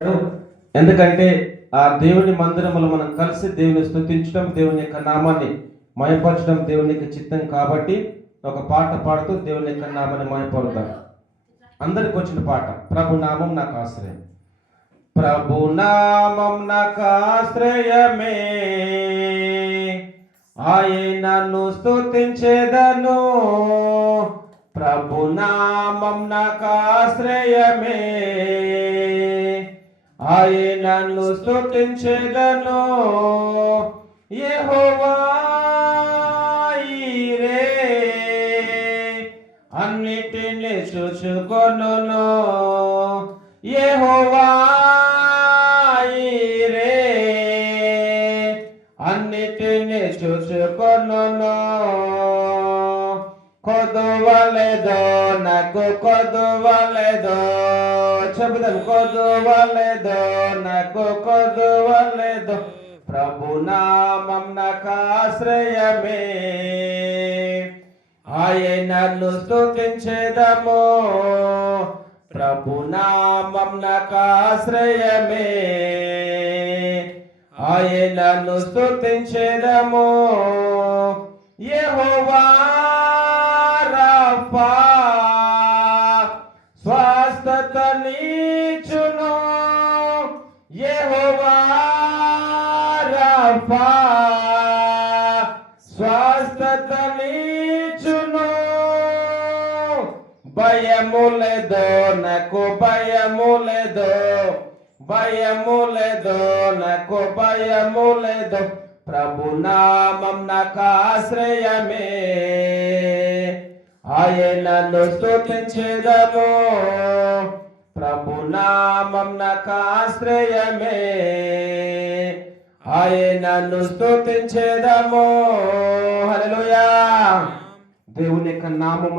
ఎందుకంటే ఆ దేవుని మందిరములో మనం కలిసి దేవుని స్తుతించడం, దేవుని యొక్క నామాన్ని మయపరచడం దేవుని యొక్క చిత్తం కాబట్టి ఒక పాట పాడుతూ దేవుని యొక్క నామాన్ని మయపరుద్దాం. అందరికి వచ్చిన పాట, ప్రభు నామం నాకు ఆశ్రయం. ప్రభు నామం నాకు ఆశ్రయమే, ఆయనను స్తుతించేదను. ప్రభు నామం నాకు ఆశ్రయమే, ఆయనను స్తుతించేదను. యెహోవా ఈరే అన్నిటిని చూచుకొనును. యెహోవా ఈరే అన్నిటిని చూచుకొనును. కొదువలేదో నాకు కొదువలేదో, చెబుదాం, కొదువలేదో నాకు కొదువలేదో. ప్రభు నామం నాకు ఆశ్రయమే, ఆయనను స్తుతించేదము. ప్రభు నామం నాకు ఆశ్రయమే, ఆయనను స్తుతించేదము. యెహోవా రాఫా స్వస్థతనిచ్చును. యెహోవా రాఫా స్వస్థతనిచ్చును. భయము లేదో నాకు భయము లేదో, భయము లేదో నాకు భయము లేదో. ప్రభు నామం నాకు ఆశ్రయమే, ఆయనను స్తుతించేదము. ప్రభు నామం నాకు ఆశ్రయమే, ఆయనను స్తుతించేదము. హల్లెలూయా. దేవుని యొక్క నామం